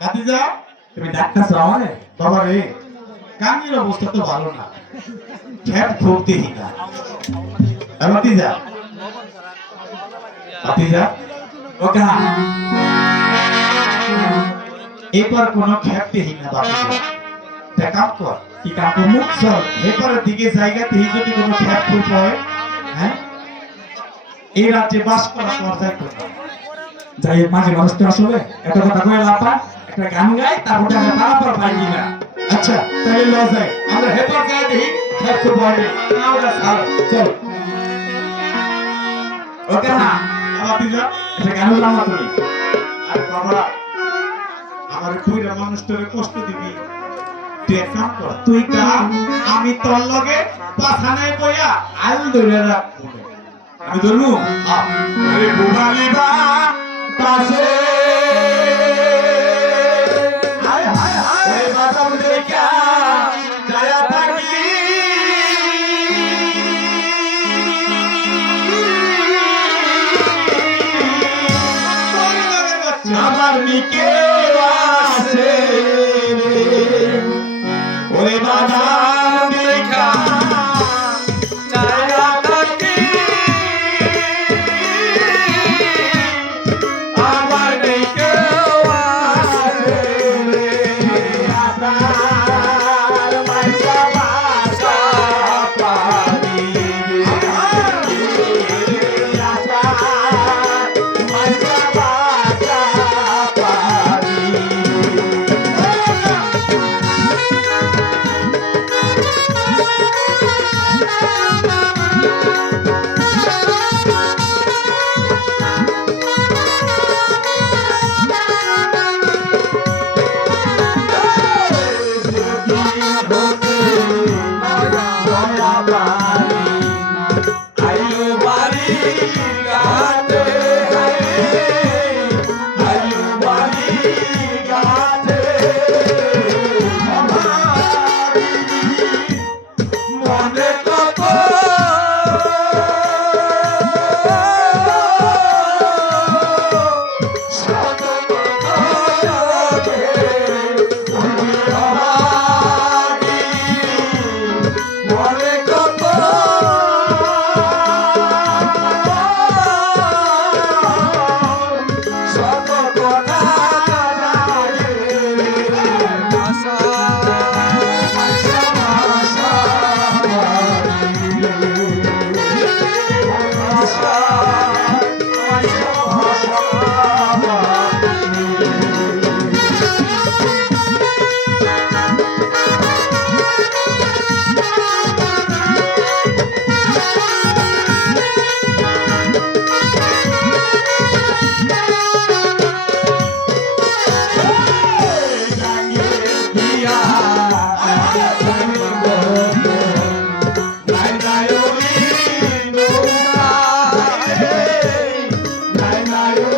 কাতিজা তুমি ডাক্তার আমারে বাবা রে কানির অবস্থা তো ভালো না খেপ খুঁড়তে হিনা কাতিজা কাতিজা ওকা এবার কোনো খেপতে হিনা বাবা কাম কর কি কাম করমু চল এপারের দিকে জায়গাতে যদি কোনো খেপ খুঁড় হয় হ্যাঁ এই রাজ্যে বাস করা তো আর যাইতো না যাই মাঝে মানুষ তো আসলে এত কথা কয়ে লাপা একটা গান গাই তারপর আমরা তারপর পাই কিনা আচ্ছা তাহলে লজ যায় আমরা হেপার যায় দেখি খেপ খুঁড় হয় আমরা সাল চল ওকে না কাতিজা এটা গান গাও না তুমি আরে বাবা আমার পুরা মানুষটারে কষ্ট দিবি তুই এক কাম কর তুই কা আমি তোর লগে পাছানায় বইয়া আইল ধরে রাখবো আমি ধরবো আরে বুবালিবা পাশে হায় হায় হায় বাদাম দেখা যায়া থাকি আমার নিকে আসে ওরে বাদাম দেখা যায়া থাকি আমার নিকে আসে আসার মাইসা বাসা পানি আসার মাইসা বাসা পানি Bye.